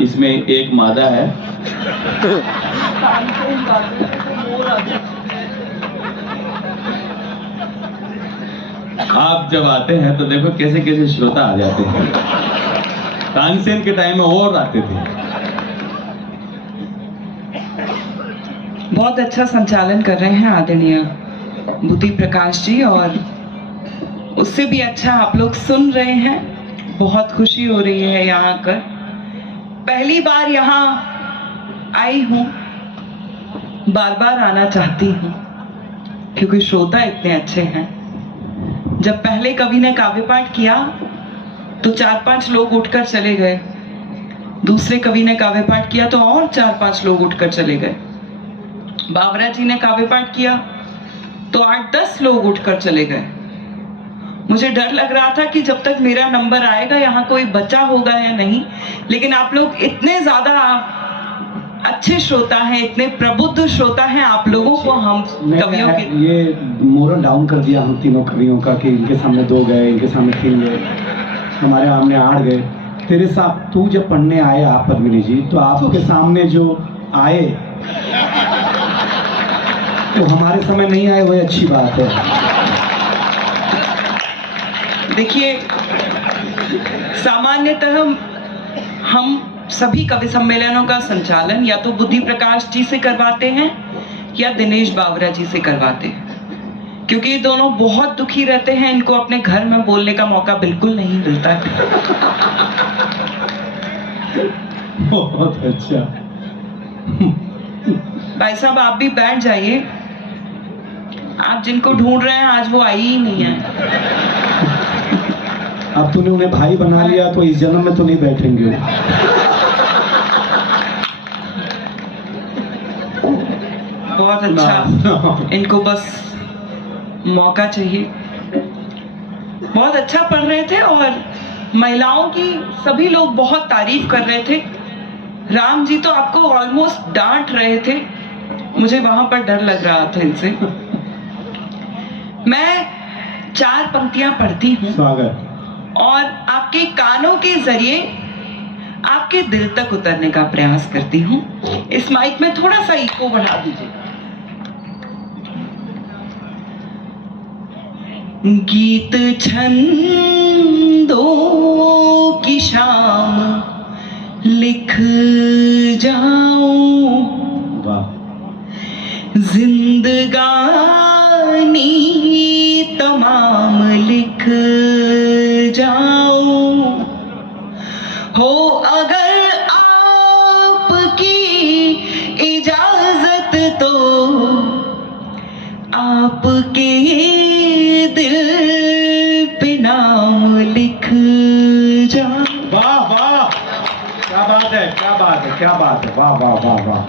इसमें एक मादा है। आप जब आते हैं तो देखो कैसे कैसे श्रोता आ जाते हैं। तानसेन के टाइम में और आते थे। बहुत अच्छा संचालन कर रहे हैं आदरणीय बुद्धि प्रकाश जी, और उससे भी अच्छा आप लोग सुन रहे हैं। बहुत खुशी हो रही है यहाँ आकर। पहली बार यहाँ आई हूँ, बार बार आना चाहती हूँ क्योंकि श्रोता इतने अच्छे हैं। जब पहले कवि ने काव्य पाठ किया तो 4-5 लोग उठकर चले गए, दूसरे कवि ने काव्य पाठ किया तो और 4-5 लोग उठकर चले गए, बावरा जी ने काव्य पाठ किया तो 8-10 लोग उठकर चले गए। मुझे डर लग रहा था कि जब तक मेरा नंबर आएगा यहाँ कोई बचा होगा या नहीं, लेकिन आप लोग इतने ज्यादा अच्छे श्रोता हैं, इतने प्रबुद्ध श्रोता हैं। आप लोगों को हम कवियों के ये मोरल डाउन कर दिया हम तीनों कवियों का कि इनके सामने 2 गए, इनके सामने 3 गए, हमारे सामने 8 गए। तेरे साथ तू जब पढ़ने आए आप पद्मिनी जी, तो आपके सामने जो आए तो हमारे समय नहीं आए, वही अच्छी बात है। देखिए, सामान्यतः हम सभी कवि सम्मेलनों का संचालन या तो बुद्धि प्रकाश जी से करवाते हैं या दिनेश बावरा जी से करवाते हैं, क्योंकि ये दोनों बहुत दुखी रहते हैं। इनको अपने घर में बोलने का मौका बिल्कुल नहीं मिलता है। बहुत अच्छा। भाई साहब, आप भी बैठ जाइए। आप जिनको ढूंढ रहे हैं आज वो आई ही नहीं है। अब तूने उन्हें भाई बना लिया तो इस जन्म में तो नहीं बैठेंगे। बहुत अच्छा, इनको बस मौका चाहिए। बहुत अच्छा पढ़ रहे थे और महिलाओं की सभी लोग बहुत तारीफ कर रहे थे। राम जी तो आपको ऑलमोस्ट डांट रहे थे, मुझे वहां पर डर लग रहा था इनसे। मैं 4 पंक्तियां पढ़ती हूँ और आपके कानों के जरिए आपके दिल तक उतरने का प्रयास करती हूँ। इस माइक में थोड़ा सा इको बढ़ा दीजिए। गीत छंदों की शाम लिख जाऊं, जिंदगानी तमाम लिख जाऊं, हो अगर आपकी इजाजत तो आपके दिल पे नाम लिख जाऊं। वाह वाह, क्या बात है, क्या बात है, क्या बात है, वाह वाह वाह वाह।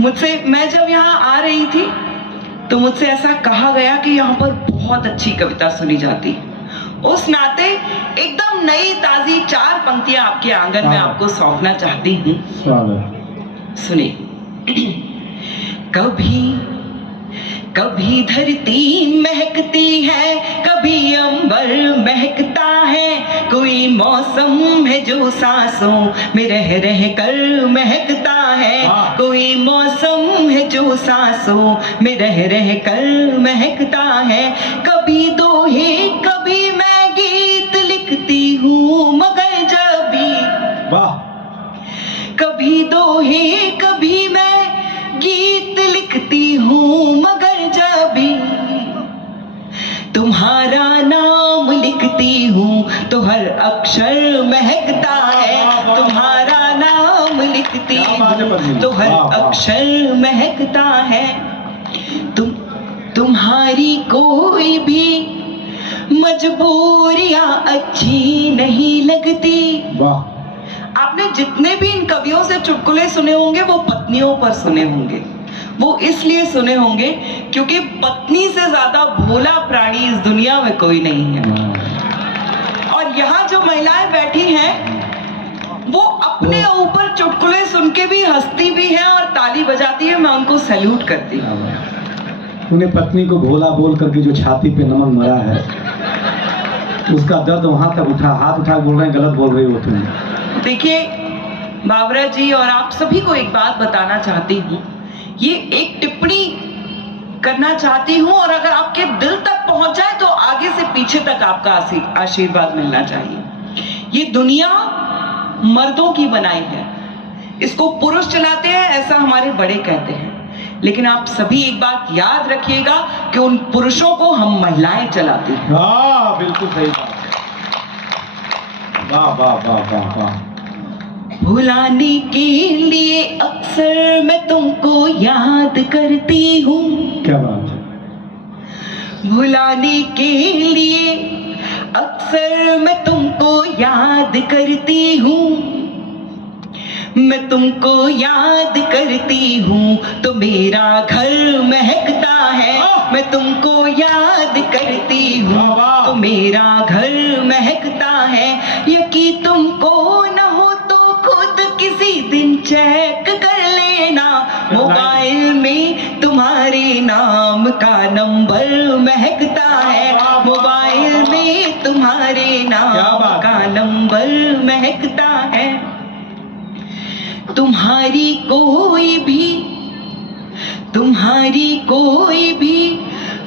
मुझसे, मैं जब यहाँ आ रही थी तो मुझसे ऐसा कहा गया कि यहाँ पर बहुत अच्छी कविता सुनी जाती है। उस नाते एकदम नई ताजी 4 पंक्तियां आपके आंगन में आपको सौंपना चाहती हूँ। सुनिए। कभी कभी धरती महकती है, कभी अंबर महकता है, कोई मौसम है जो सांसों में रह रह कर महकता है, कोई मौसम है जो सांसों में रह रह कर महकता है। कभी दोहे कभी मैं गीत लिखती हूँ मगर जब भी, कभी दोहे कभी मैं गीत लिखती हूँ मगर जब भी तुम्हारा नाम लिखती हूँ तो हर अक्षर महकता है, तुम्हारा नाम लिखती हूँ तो हर अक्षर महकता है। तुम्हारी कोई भी मजबूरियां अच्छी नहीं लगती। आपने जितने भी इन कवियों से चुटकुले सुने होंगे वो पत्नियों पर सुने होंगे। वो इसलिए सुने होंगे क्योंकि पत्नी से ज्यादा भोला प्राणी इस दुनिया में कोई नहीं है। और यहाँ जो महिलाएं बैठी हैं वो अपने ऊपर चुटकुले सुन के भी हंसती भी हैं और ताली बजाती है। मैं उनको सैल्यूट करती हूँ। तूने पत्नी को भोला बोल करके जो छाती पे नमक मरा है उसका दर्द वहां तक उठा, हाथ उठा बोल रहे हैं, गलत बोल रही हो तुम। देखिए, बाबरा जी और आप सभी को एक बात बताना चाहती हूँ, ये एक टिप्पणी करना चाहती हूँ और अगर आपके दिल तक पहुंच जाए तो आगे से पीछे तक आपका आशीर्वाद मिलना चाहिए। ये दुनिया मर्दों की बनाई है, इसको पुरुष चलाते हैं ऐसा हमारे बड़े कहते हैं, लेकिन आप सभी एक बात याद रखिएगा कि उन पुरुषों को हम महिलाएं चलाती हैं। वाह, बिल्कुल सही बात है। वाह वाह वाह वाह वाह। भुलाने के लिए अक्सर मैं तुमको याद करती हूँ, क्या बात है। भुलाने के लिए अक्सर मैं तुमको याद करती हूँ, मैं तुमको याद करती हूँ तो मेरा घर महकता है, मैं तुमको याद करती हूँ तो मेरा घर महकता है। यकीन तुमको न हो तो खुद किसी दिन चेक कर लेना, मोबाइल में तुम्हारे नाम का नंबर महकता है, मोबाइल में तुम्हारे नाम का नंबर महकता है। तुम्हारी कोई भी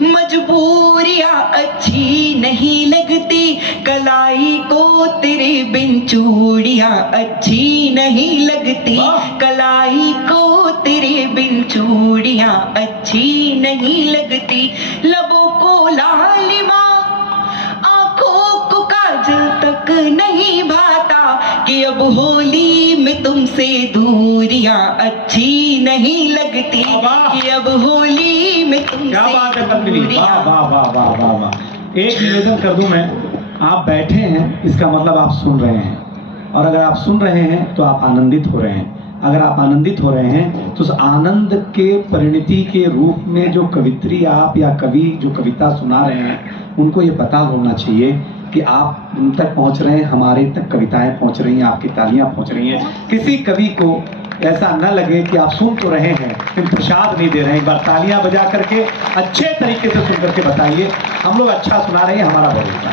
मजबूरियां अच्छी नहीं लगती, कलाई को तेरे बिन चूड़ियां अच्छी नहीं लगती, कलाई को तेरे बिन चूड़ियां अच्छी नहीं लगती। लबों को लालिमा आंखों को काजल तक नहीं भाता, कि अब होली में तुमसे दूरियां अच्छी नहीं लगती, कि अब होली में तुमसे क्या बात है पद्मिनी, वाह वाह वाह वाह वाह वाह। एक निवेदन कर दूं मैं, आप बैठे हैं इसका मतलब आप सुन रहे हैं, और अगर आप सुन रहे हैं तो आप आनंदित हो रहे हैं। अगर आप आनंदित हो रहे हैं तो उस आनंद के परिणति के रूप में जो कवित्री आप या कवि जो कविता सुना रहे हैं उनको ये पता होना चाहिए कि आप उन तक पहुंच रहे हैं, हमारे तक कविताएं पहुंच रही हैं, आपकी तालियां पहुंच रही हैं। किसी कवि को ऐसा न लगे कि आप सुन तो रहे हैं लेकिन प्रसाद नहीं दे रहे हैं। एक बार तालियां बजा करके अच्छे तरीके से सुन करके बताइए, हम लोग अच्छा सुना रहे हैं, हमारा भरोसा।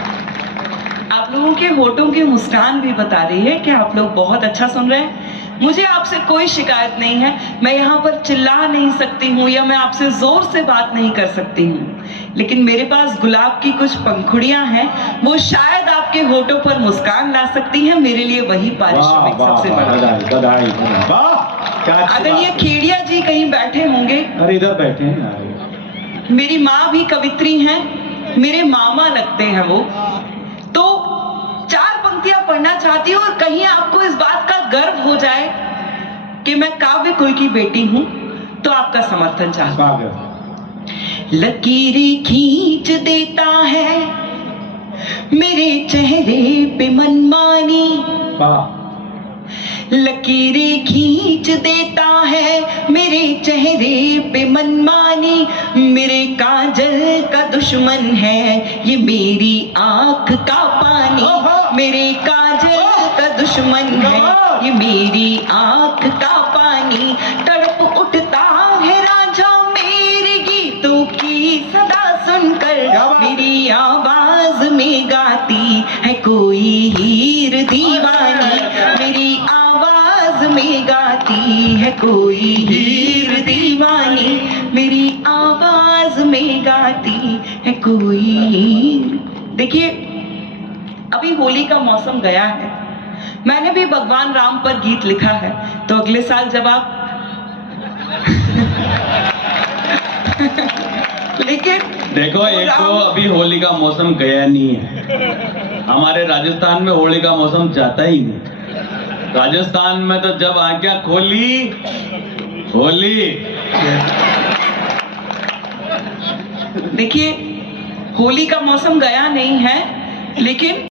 आप लोगों के होठों की मुस्कान भी बता रही है कि आप लोग बहुत अच्छा सुन रहे हैं। मुझे आपसे कोई शिकायत नहीं है, मैं यहाँ पर चिल्ला नहीं सकती हूँ या मैं आपसे जोर से बात नहीं कर सकती हूँ, लेकिन मेरे पास गुलाब की कुछ पंखुड़ियां हैं, वो शायद आपके होठों पर मुस्कान ला सकती हैं। मेरे लिए वही पारिश्रमिक सबसे बड़ा। आदरणीय खेड़िया जी कहीं बैठे होंगे, अरे इधर बैठे हैं यार। मेरी माँ भी कवित्री हैं, मेरे मामा लगते हैं वो, तो 4 पंक्तियां पढ़ना चाहती हूँ और कहीं आपको इस बात का गर्व हो जाए कि मैं काव्य कुल की बेटी हूँ तो आपका समर्थन चाहती हूँ। लकीरें खींच देता है मेरे चेहरे पे मनमानी, लकीरें खींच देता है मेरे चेहरे पे मनमानी, मेरे काजल का दुश्मन है ये मेरी आंख का पानी, मेरे काजल का दुश्मन है ये मेरी आंख का पानी। तड़प उठता है राजा मेरे गीतों की सदा सुनकर, मेरी आवाज में गाती है कोई हीर दीवानी, मेरी आवाज में गाती है कोई हीर दीवानी, मेरी आवाज में गाती है कोई हीर। देखिए अभी होली का मौसम गया है, मैंने भी भगवान राम पर गीत लिखा है, तो अगले साल जब आप लेकिन देखो एक तो अभी होली का मौसम गया नहीं है, हमारे राजस्थान में होली का मौसम जाता ही नहीं। राजस्थान में तो जब आज्ञा खोली होली। देखिए होली का मौसम गया नहीं है, लेकिन